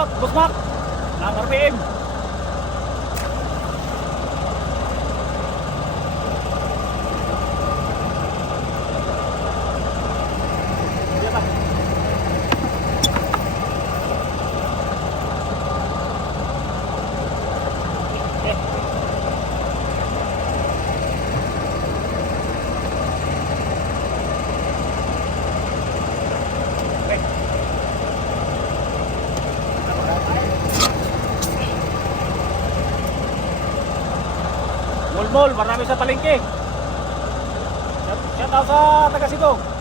Shout Mac. Ng RPM. Mulmol, marami sa palengke. Shout, out sa taga.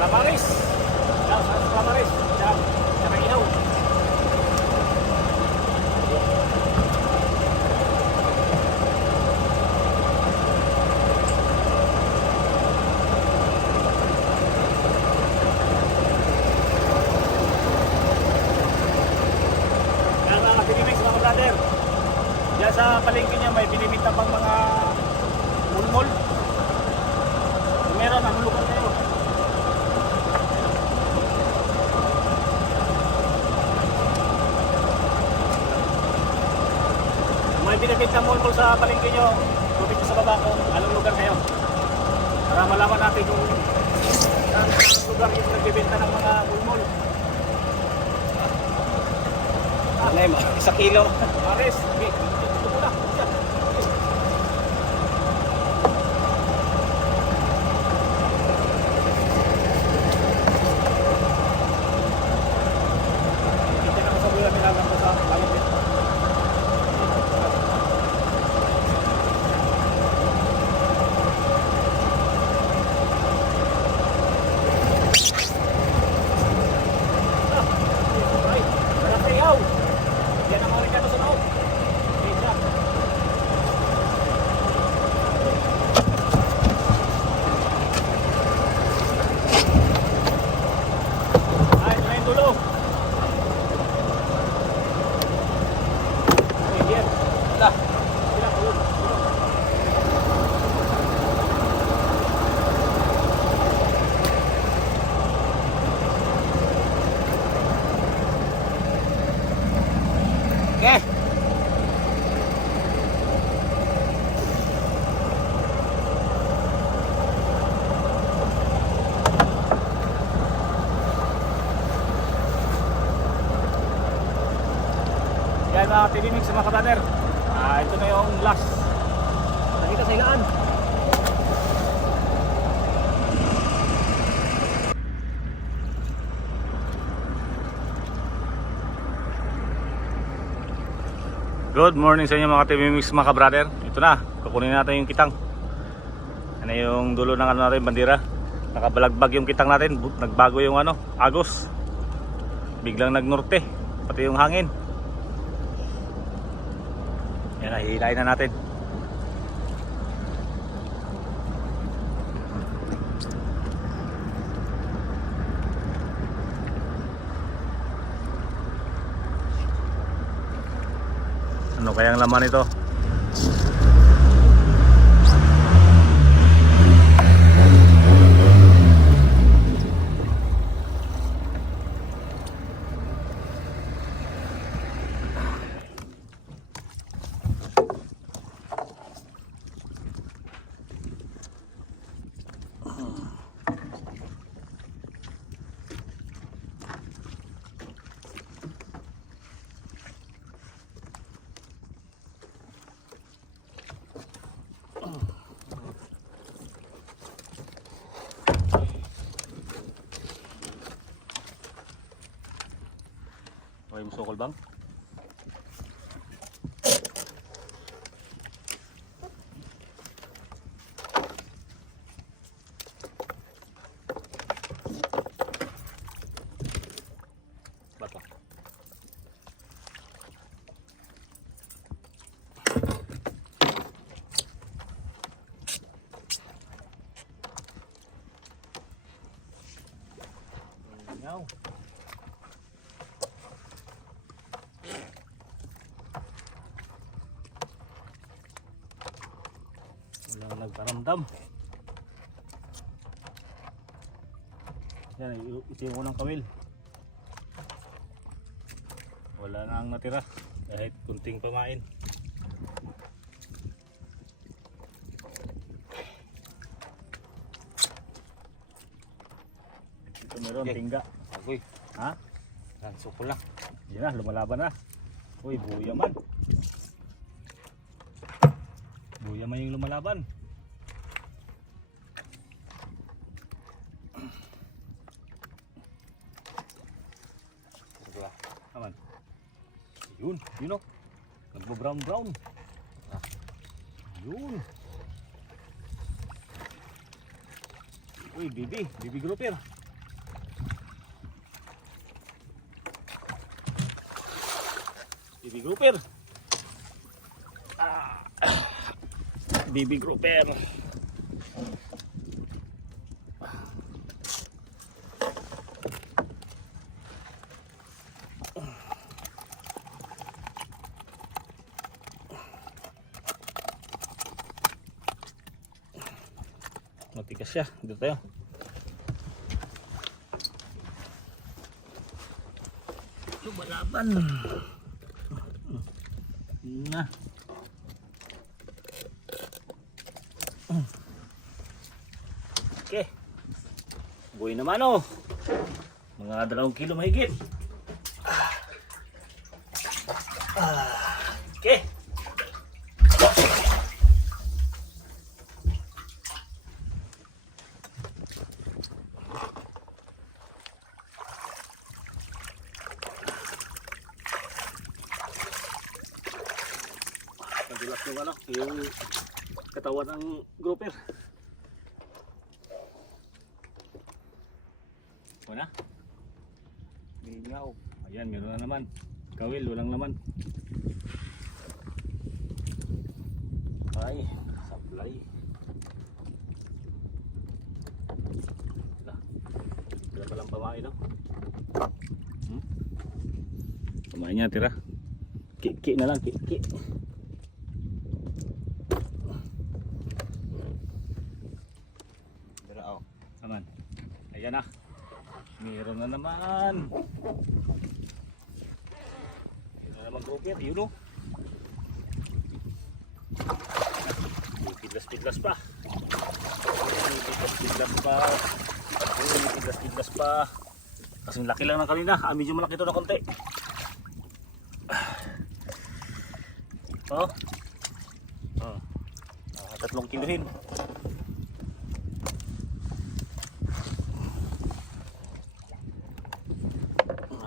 Calamares. Yan, sa calamares. Yan, yan ang ilaw. Yan mga pinimix mga brother. Diyan sa palengke niya may binibinta pang mga mulmol. Kung meron, ano lugar kayo? May binibinta mulmol sa palengke niyo, tubig sa baba kung anong lugar kayo. Para malaman natin kung saan saan lugar yung nagbibenta ng mga mulmol. Ano yun? Isa kilo. Pares, okay. Ito muna. Yan. Hindi na ko sa bulan nilagang ko sa langit dito. Ah, right. Wala sa ihaw. Yan ang mga Ricardo sa loob. TV Mix mga kabrader. Ah, ito na yung last. Nakita sa ilaan. Good morning sa inyo mga TV mga kabrader. Ito na, kukunin natin yung kitang. Ano yung dulo ng ano natin, bandira. Nakabalagbag yung kitang natin, nagbago yung ano, agos. Biglang nagnorte, pati yung hangin. Yan na, hihilain na natin. Ano kayang laman ito? Okay, musukol bang? Bato. Yaw. Walang nagparamdam. Yan, ito yung unang kawil. Wala na ang natira. Kahit kunting pamain. Ito meron, Okay. tingga. Agoy. Ha? Ranso ko lang. Yan na, lumalaban na. Uy, buya man. Buya man yung lumalaban. Yun, yun o. Nagbo-brown brown. Ah. Yun. Uy, bibi. Bibi grouper. Bibi grouper. Ah. Bibi grouper. Matikas siya. Dito tayo. Lumalaban. Na. Okay. Buhay naman oh. Mga dalawang kilo mahigit. Ah. Ah. Okay. Madulas yung ano, yung katawan ng grouper. Wala? Gingaw. Ayan, meron na naman. Kawil, walang laman. Ay, supply. Wala. Palang pamain, no? Hmm? Pamain niya, tira. Ki-ki na lang, ki-ki. Pero ako. Naman. Ayan na. Meron na naman. Meron na naman grouper. Yun o. Pidlas-pidlas pa. Pidlas-pidlas pa. Pidlas-pidlas pa. Kasing laki lang ng kanina. Ah, medyo malaki ito na konti. Oh. Oh. Ah, tatlong kilohin.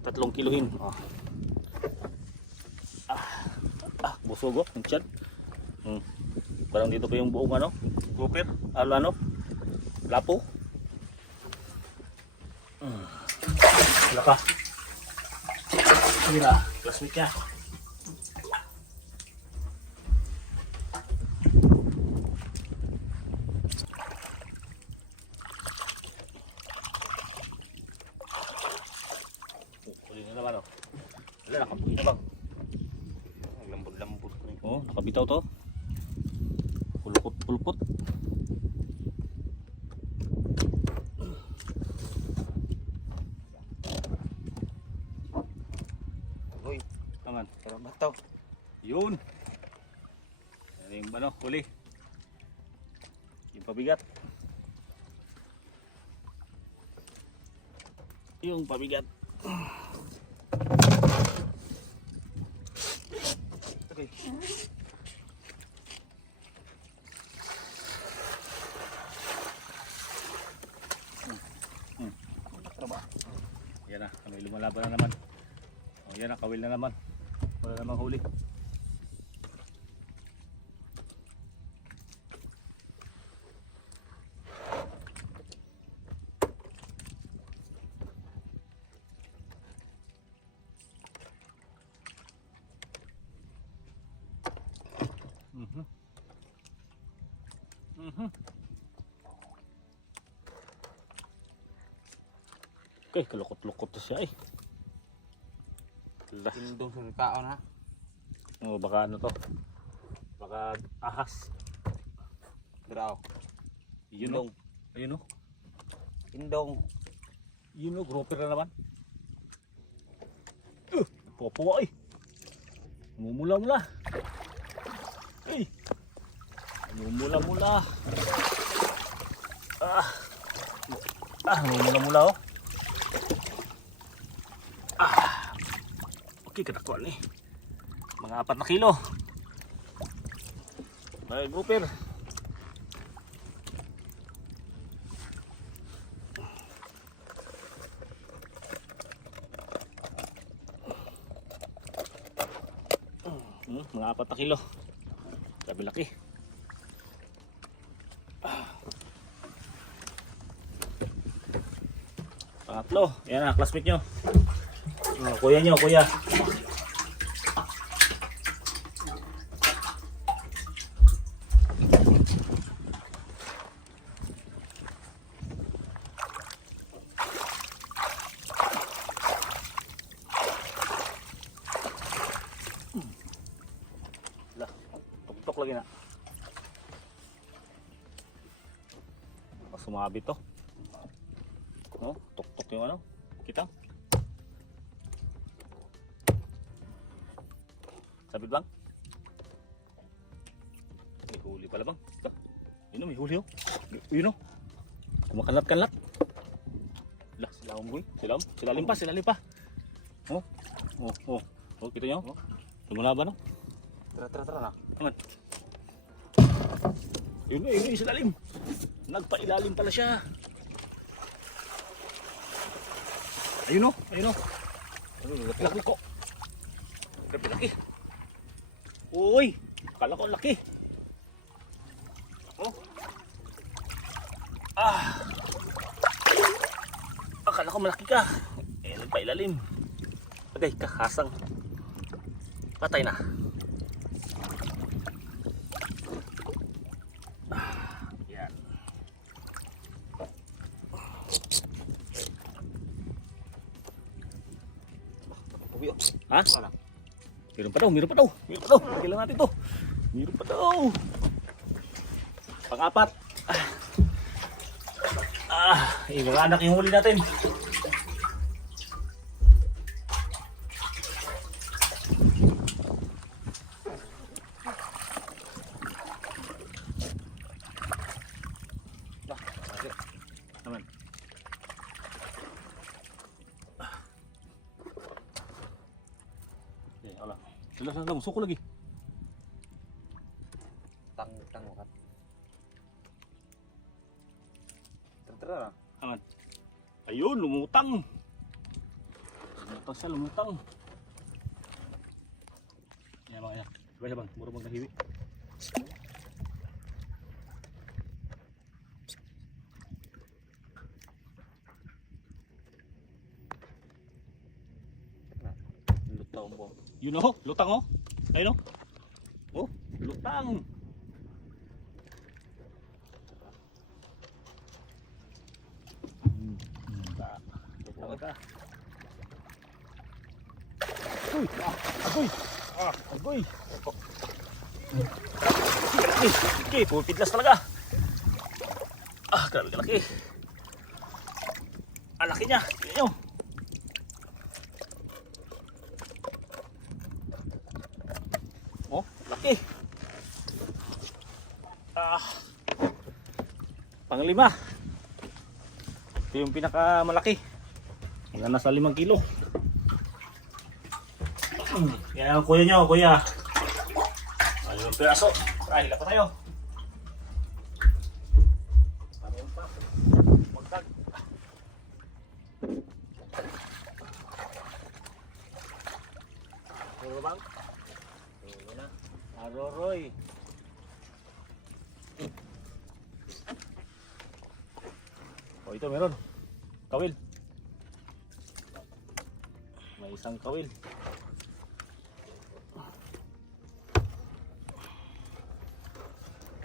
Ah, tatlong kilohin. Oh. Ah, ah busog oh, ang tiyan. Hmm. Parang dito pa yung buong ano, grouper, alo ano, lapo. Hmm. Laka. Mira, classmate niya. Oh, huli na naman oh. Wala, nakabuhi na bang? Ang lambot-lambot ko Oh, nakabitaw to. Pulpot, pulpot. Uy, Taman. sarap bataw. Yun. Yan yung ano, huli. Yung pabigat. Yung pabigat. Okay. Yan na, may lumalaban na naman. Oh, yan na, kawil na naman. Wala namang huli. Mhm. Mhm. Okay, kalukot-lukot to siya eh. Lah. Tindong sa kaon ha. Oh, baka ano to? Baka ahas. Draw. Yun o. Ayun o. Tindong. Yun o, grouper na naman. Uh, puwa-puwa eh. Mumula-mula. Ay. Mumula-mula. Ah. Ah, mumula-mula oh. Ah. Okay, katakuan eh. Mga apat na kilo. Mga grouper. Hmm, mga apat na kilo. Sabi laki. Pangatlo. Yan na, classmate nyo. Oh, kuya nyo, kuya. Lah, tuktok lagi na. Mas sumabit to. No, tuktok yung ano, kita. Sabit lang. May huli pala bang? Ito. Yun o, may huli oh. Yun o. Kumakalat-kalat. Lah, silawang boy. Silawang. Silalim pa, silalim pa. Oh, oh, oh. Oh, kita nyo? Oh. Lumalaban oh. Tara, tara, tara na. Naman. Yun na, yun na yung sa lalim. Nagpailalim pala siya. Ayun o, ayun o. Laki ko. Laki, laki. Uy, akala ko laki. Oh. Ah. Akala ko malaki ka. Eh, nagpailalim. Agay, kakasang. Patay na. Yan. Uwi, oh. Ha? Meron pa daw, meron pa daw. Meron pa daw. Lang natin to. Meron pa daw. Pang-apat. Ah. Eh, mga yung huli natin. Wala kang lang, suko lagi. Tang tang wakat. Tara tara. Angat. Ayun, lumutang. Lumutang siya, lumutang. Lutaw mo. Yun oh, lutang oh. Ayun oh. Oh, lutang. Hmm, ta. Tutuwa ka. Uy, ah, agoy. Ah. Grabe, okay, pupidlas talaga. Ah, grabe kalaki. Ang laki niya. Tingnan nyo. Oh, laki. Ah. Panglima. Ito yung pinakamalaki. Mga nasa limang kilo. Yan kuya nyo, kuya. Ayun yung piraso. Ay, hila pa tayo. Ayun pa. Magdag. Puro bang? Puro na. Aroroy. Oh, ito meron. Kawil. May isang kawil.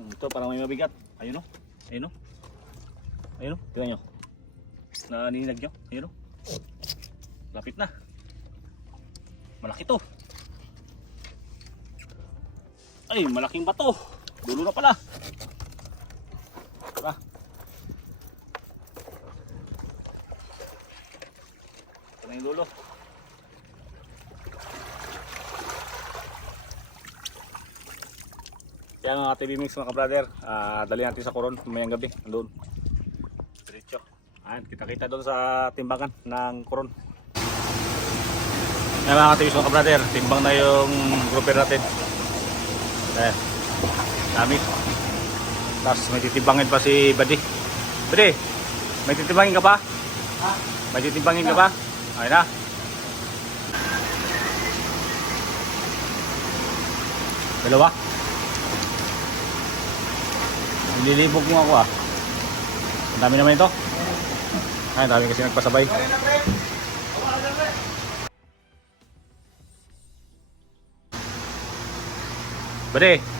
Hmm, Ito parang may mabigat. Ayun o. Ayun o. Ayun o. Tingnan nyo. Nanininag nyo. Ayun o. Lapit na. Malaki to. Ay, malaking bato. Dulo na pala. Yung dulo. Kaya mga TV Mix mga ka-brother, ah, dali natin sa koron mamayang gabi, doon. Diretso. Ayan, kita-kita doon sa timbangan ng koron. Ayan mga TV mga ka-brother, timbang na yung grouper natin. Ayan, dami. Tapos may titimbangin pa si Buddy. Buddy, may titimbangin ka pa? Ha? May titimbangin ka pa? Ayun na. Dalawa? Nililibog mo ako ah. Ang dami naman ito. Ay, ang dami kasi nagpasabay. Bade,